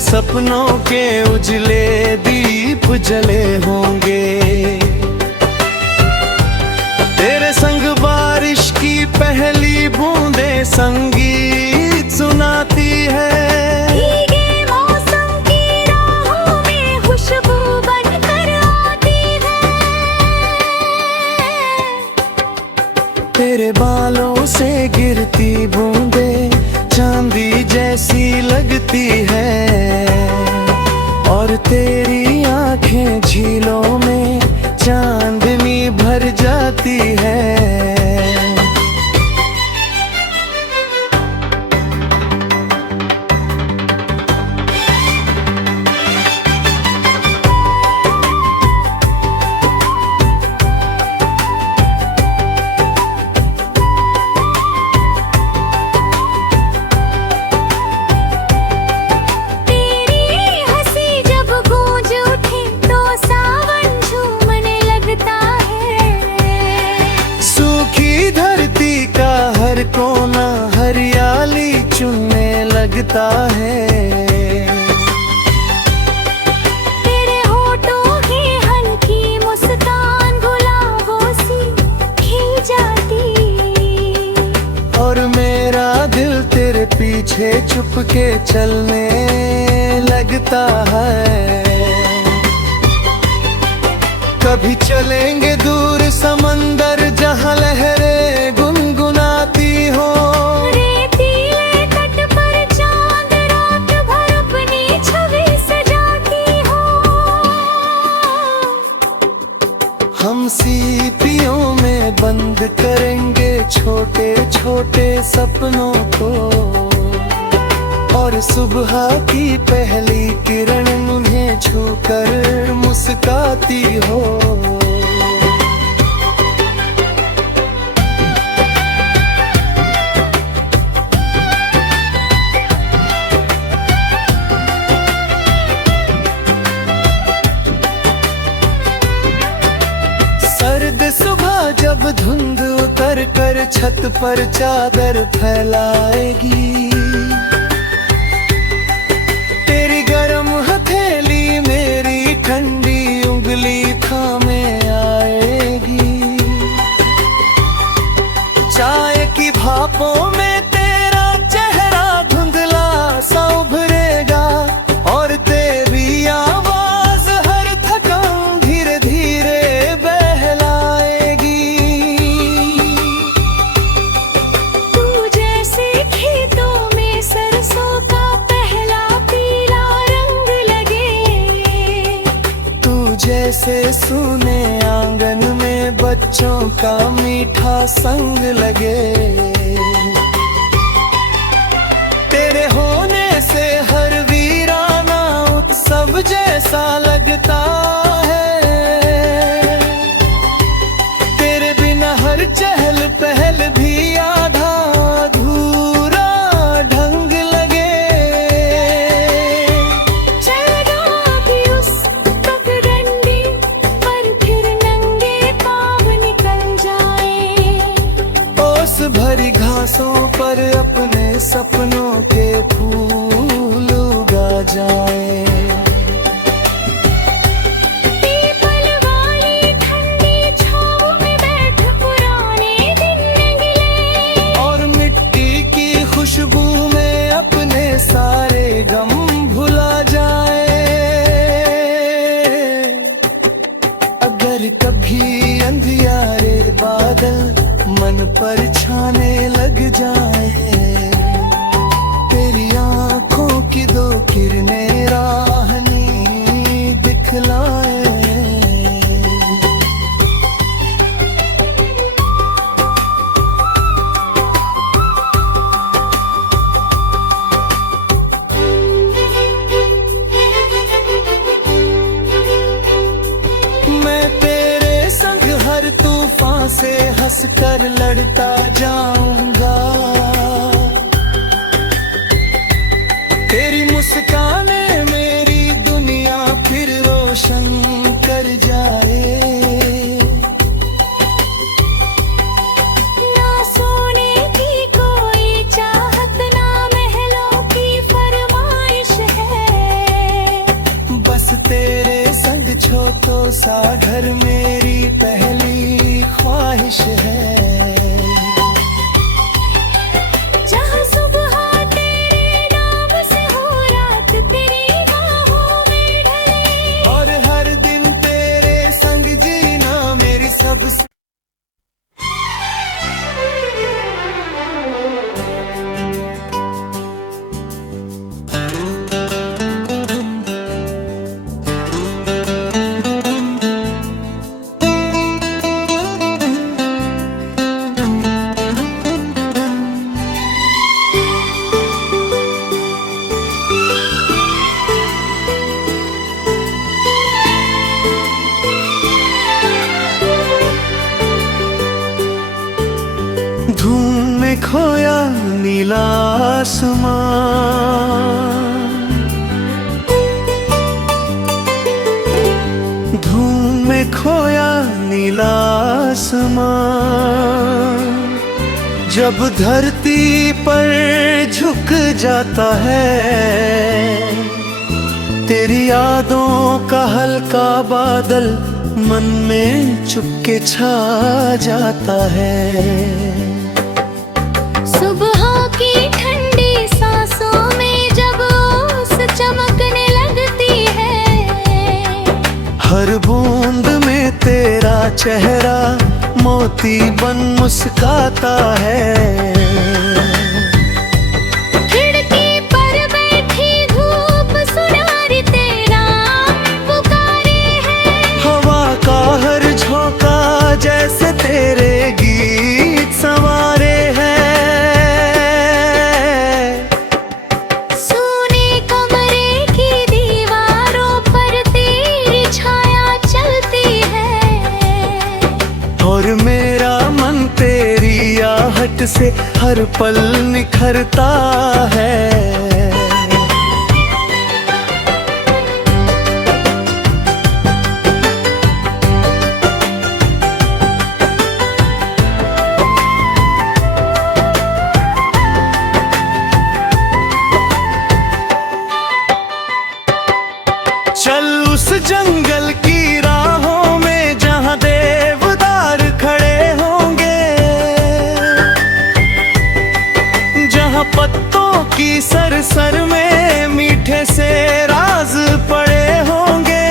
सपनों के उजले दीप जले होंगे। तेरे संग बारिश की पहली बूंदें संगीत सुनाती है। भीगे मौसम की राहों में खुशबू बनकर आती है। तेरे बालों से गिरती बूंदें चांदी जैसी लगती है, और तेरी आंखें झीलों में चांदनी भर जाती है। कोना हरियाली चुनने लगता है। तेरे होठों की हल्की मुस्कान गुलाबों सी खिल जाती, और मेरा दिल तेरे पीछे चुपके चलने लगता है। कभी चलेंगे दूर समंदर जहाँ लहरें गुनगुनाती हो। रेतीले तट पर चांद रात भर अपनी छवि सजाती हो। हम सीपियों में बंद करेंगे छोटे छोटे सपनों को, और सुबह की पहली किरण उन्हें छूकर मुस्काती हो। सर्द सुबह जब धुंध उतर कर छत पर चादर फैलाएगी, तेरी गरम हथेली मेरी ठंडी उंगली थामे आएगी। चाय की भापों में तेरा चेहरा धुंधला सा उभरेगा, और तेरी आवाज हर थकान धीरे धीरे बहलाएगी। तू जैसे खेतों में सरसों का पहला पीला रंग लगे, तू जैसे सूने आंगन में बच्चों का मीठा संग लगे। तेरे होने से हर वीराना उत्सव जैसा लगता है। तेरे बिना हर चहल पहल भी आधा अधूरा ढंग लगे। चलना भी उस पगडंडी पर फिर नंगे पाँव निकल जाए। ओस भरी घासों पर अपने सपनों के फूल उगा जाए। पीपल वाली ठंडी छाँव में बैठ पुराने दिन गिले, और मिट्टी की खुशबू में अपने सारे गम भुला जाए। अगर कभी अंधियारे बादल मन पर छाने लग जाए, तेरी आंखों की दो किरणें राहनी दिखलाए। मैं तेरे संग हर तूफान से हंसकर लड़ता जाऊंगा। तेरी मुस्काने मेरी दुनिया फिर रोशन कर जाए। ना सोने की कोई चाहत, ना महलों की फरमाइश है। सा घर मेरी पहली ख्वाहिश है। जहाँ सुबह तेरे नाम से हो, रात तेरी बाहों में ढले। और हर दिन तेरे संग जीना मेरी सबसे धूम में खोया नीला आसमान, धूम में खोया नीला आसमान। जब धरती पर झुक जाता है, तेरी यादों का हल्का बादल मन में चुपके छा जाता है। सुबह की ठंडी सांसों में जब ओस चमकने लगती है, हर बूंद में तेरा चेहरा मोती बन मुस्काता है। खिड़की पर बैठी धूप सुनारी तेरा पुकारे है। हवा का हर झोंका जैसे तेरे गीत संवारे हैं। सोने कमरे की दीवारों पर तेरी छाया चलती है, और मेरा मन तेरी आहट से हर पल निखरता है। चल उस जंगल की राहों में जहां देवदार खड़े होंगे, जहां पत्तों की सरसर में मीठे से राज पड़े होंगे।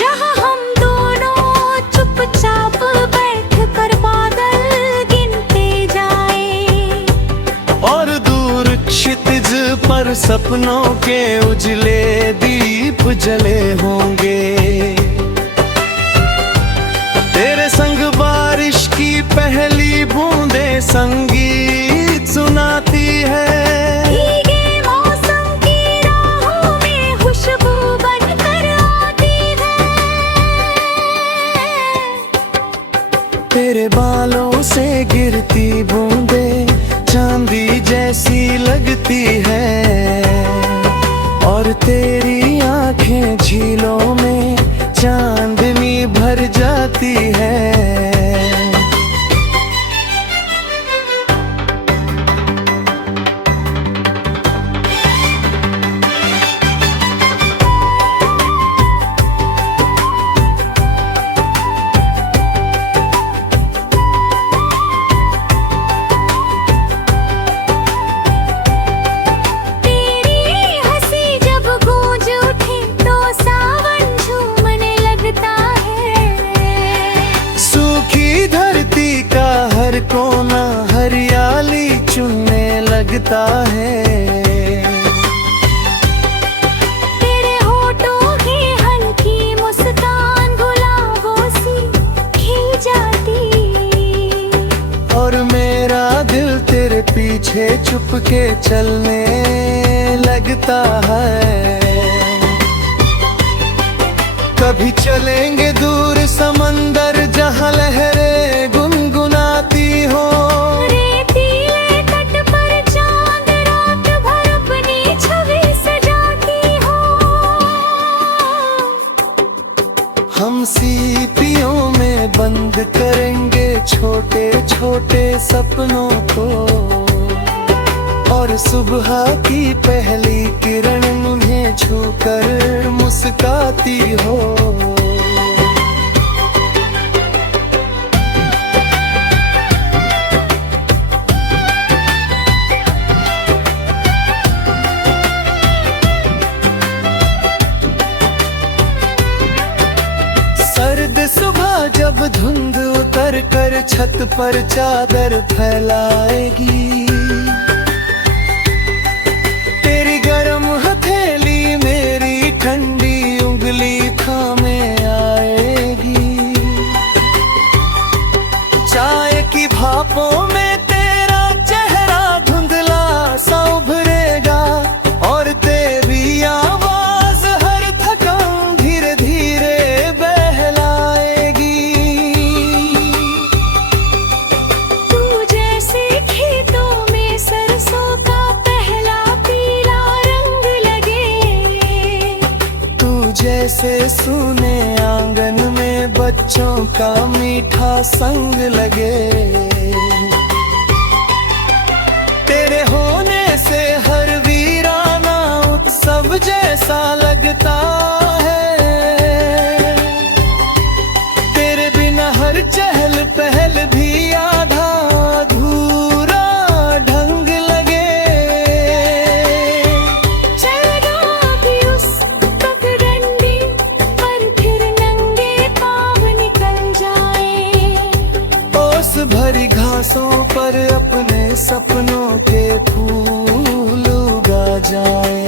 जहाँ हम दोनों चुपचाप बैठकर बादल गिनते जाए, और दूर क्षितिज पर सपनों के उजले दीप जले होंगे। तेरे संग बारिश की पहली बूंदें संगीत सुनाती है। भीगे मौसम की राहों में खुशबू बनकर आती है। तेरे बालों से गिरती बूंदें चांदी जैसी लगती है, और तेरी आंखें झीलों में चांदनी भर जाती है। तेरी हंसी जब गूंज उठे तो सावन झूमने लगता है। सूखी धरती का हर कोना हरियाली चुनने लगता है। तेरे होठों की हल्की मुस्कान गुलाबों सी खिल जाती, और मेरा दिल तेरे पीछे चुपके चलने लगता है। कभी चलेंगे दूर समंदर जहां लहरें गुनगुनाती हो। रेतीले तट पर चांद रात भर अपनी छवि सजाती हो। हम सीपियों में बंद करेंगे छोटे छोटे सपनों को, और सुबह की पहली किरण उन्हें छूकर मुस्काती हो। सर्द सुबह जब धुंध उतर कर छत पर चादर फैलाएगी, तेरी गरम हथेली मेरी ठंडी उंगली थामे आएगी। चाय की भापों में तेरा चेहरा धुंधला सा उभरेगा और तेरी आवाज हर थकान धीरे धीरे बहलाएगी। तू जैसे खेतों में सरसों का पहला पीला रंग लगे, तू जैसे सूने आंगन में बच्चों का मीठा संग लगे। तेरे होने से हर वीराना उत्सव जैसा लगता है। तेरे बिना हर चहल पहल भी आधा अधूरा ढंग लगे। चलना भी उस पगडंडी पर फिर नंगे पाँव निकल जाए। ओस भरी घासों पर अपने सपनों के फूल उगा जाए।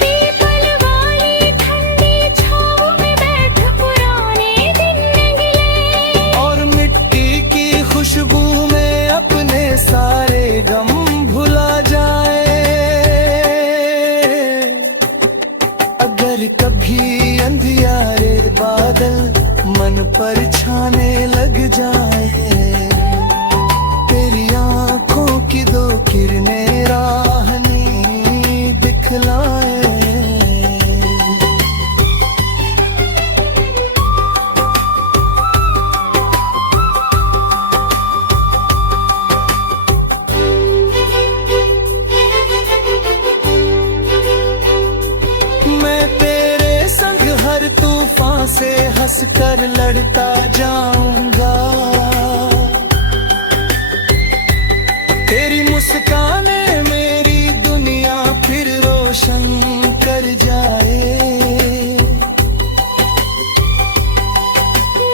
पीपल वाली ठंडी छाँव में बैठ पुराने दिन गिले, और मिट्टी की खुशबू में अपने सारे गम भुला जाए। अगर कभी अंधियारे बादल मन पर छाने लग जाए, तेरी आंखों की दो किरणें राहनी दिखलाए। मैं तेरे संग हर तूफान से हंसकर लड़ता जाऊंगा। तेरी मुस्काने मेरी दुनिया फिर रोशन कर जाए।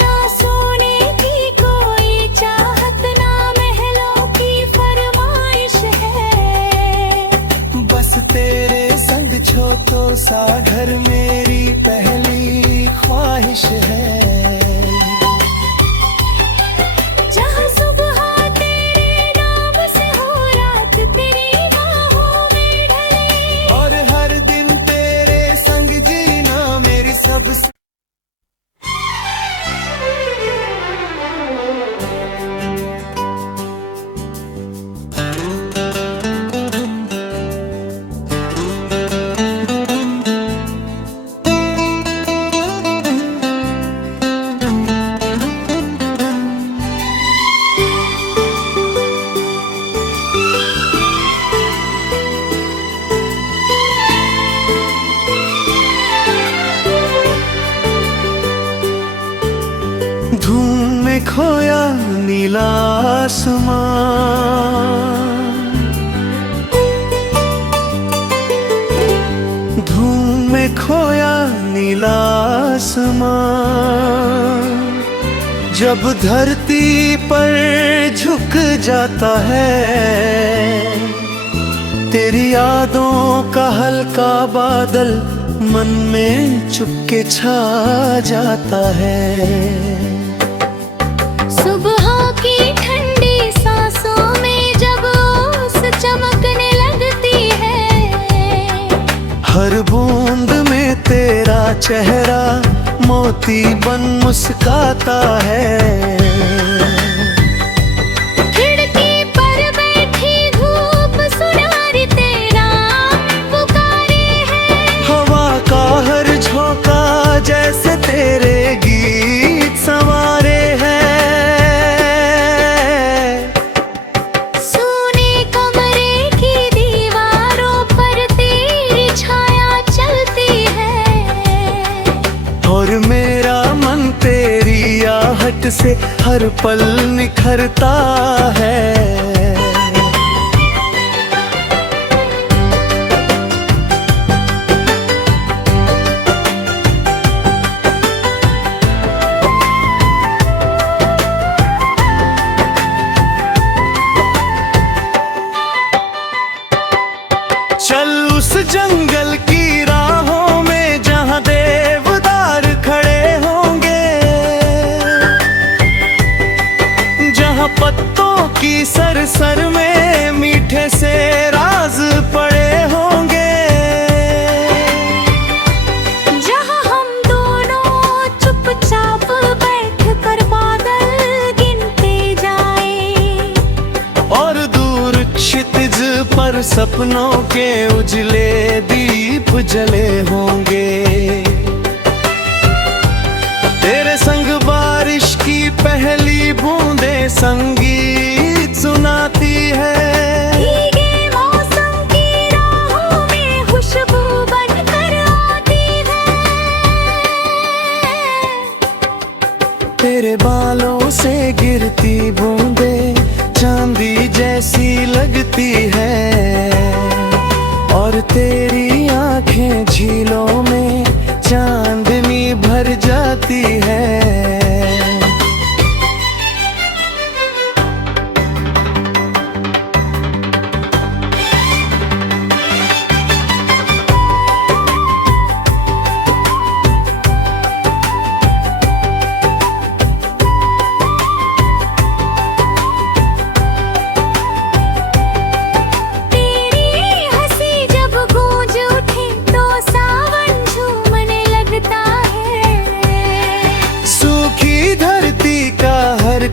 ना सोने की कोई चाहत, ना महलों की फरमाइश है। बस तेरे संग छोटो सा घर मेरी पहली ख्वाहिश है। जहाँ सुबह तेरे नाम से हो, रात तेरी बाहों में ढले। और हर दिन तेरे संग जीना मेरी सबसे धूम में खोया नीला आसमान, धूम में खोया नीला आसमान। जब धरती पर झुक जाता है, तेरी यादों का हल्का बादल मन में चुपके छा जाता है। सुबह की ठंडी सांसों में जब ओस चमकने लगती है, हर बूंद में तेरा चेहरा मोती बन मुस्काता है। खिड़की पर बैठी धूप सुनारी तेरा पुकारे है। हवा का हर झोंका जैसे तेरे गीत संवारे हैं। फिर मेरा मन तेरी आहट से हर पल निखरता है। चल उस जंगल की राहों में जहां देवदार खड़े होंगे, जहां पत्तों की सरसर में मीठे से राज पड़े होंगे, जहां हम दोनों चुपचाप बैठकर बादल गिनते जाएं, और दूर क्षितिज पर सपनों के उजले दीप जले होंगे। तेरे संग बारिश की पहली बूंदें संगीत सुनाती है। भीगे मौसम की राहों में खुशबू बनकर आती है। तेरे बालों से गिरती बूंदें चांदी जैसी लगती है, और तेरी आंखें झीलों में चांदनी भर जाती है।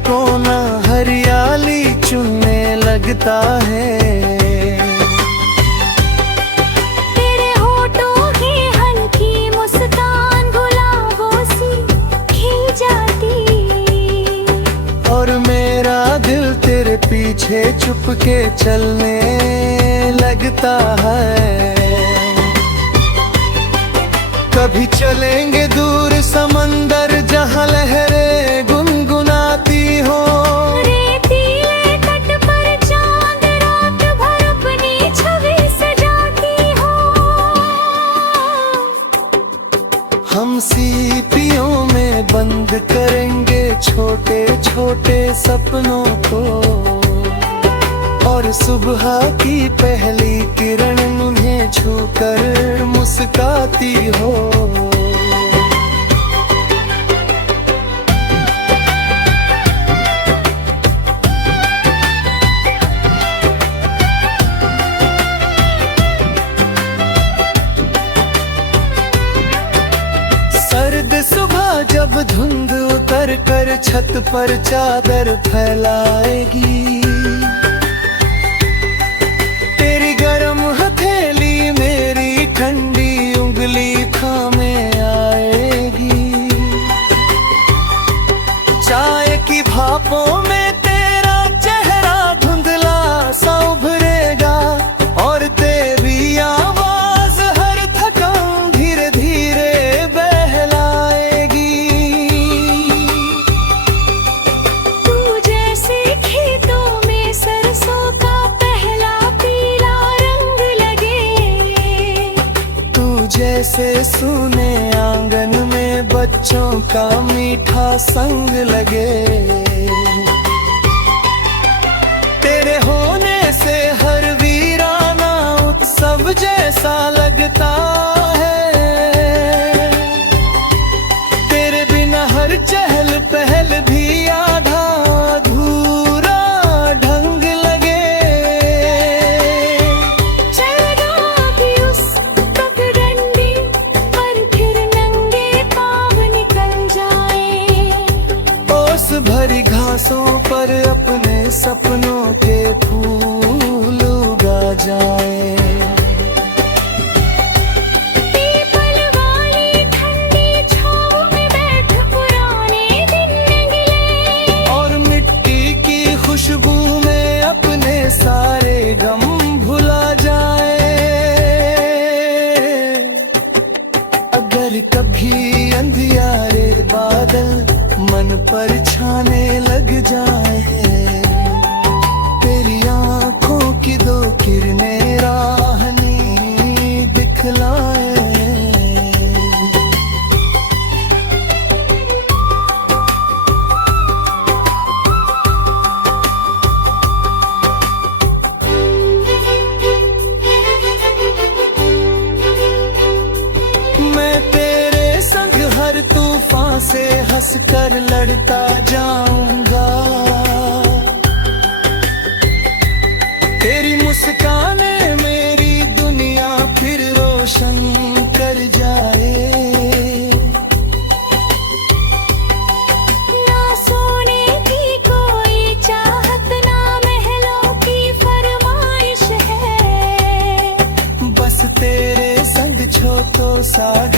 कोना हरियाली चुनने लगता है। तेरे होठों की हल्की मुस्कान गुलाबों सी खिल जाती, और मेरा दिल तेरे पीछे चुपके चलने लगता है। कभी चलेंगे दूर समंदर जहां लहरें गुनगुनाती हो, रेतीले तट पर चांद रात भर अपनी छवि सजाती हो। हम सीपियों में बंद करेंगे छोटे छोटे सपनों को, और सुबह की पहली किरण उन्हें छूकर मुस्काती हो। सर्द सुबह जब धुंध उतर कर छत पर चादर फैलाएगी, तेरी गरम हथेली मेरी ठंडी उंगली थामे आएगी। चाय की भापों में तेरा चेहरा धुंधला सा उभरेगा, और तेरी आवाज हर थकान धीरे धीरे बहलाएगी। तू जैसे खेतों में सरसों का पहला पीला रंग लगे, तू जैसे सूने आंगन में बच्चों का मीठा संग लगे। तेरे होने से हर वीराना उत्सव जैसा लगता है। तेरे बिना हर चहल पहल भी आधा अधूरा ढंग लगे। चलना भी उस पगडंडी पर फिर नंगे पाँव निकल जाए, ओस भरी घासों पर अपने सपनों के फूल उगा जाए। पीपल वाली ठंडी छाँव में बैठ पुराने दिन गिले, और मिट्टी की खुशबू में अपने सारे गम भुला जाए। अगर कभी अंधियारे बादल मन पर छाने लग जाए, तेरी आंखों की दो किरणें राह नहीं दिखलाए। मैं तेरे संग हर तूफान से हंस कर लड़ता जाऊंगा, तेरी मुस्काने मेरी दुनिया फिर रोशन कर जाए। ना सोने की कोई चाहत, ना महलों की फरमाइश है, बस तेरे संग छो तो सागर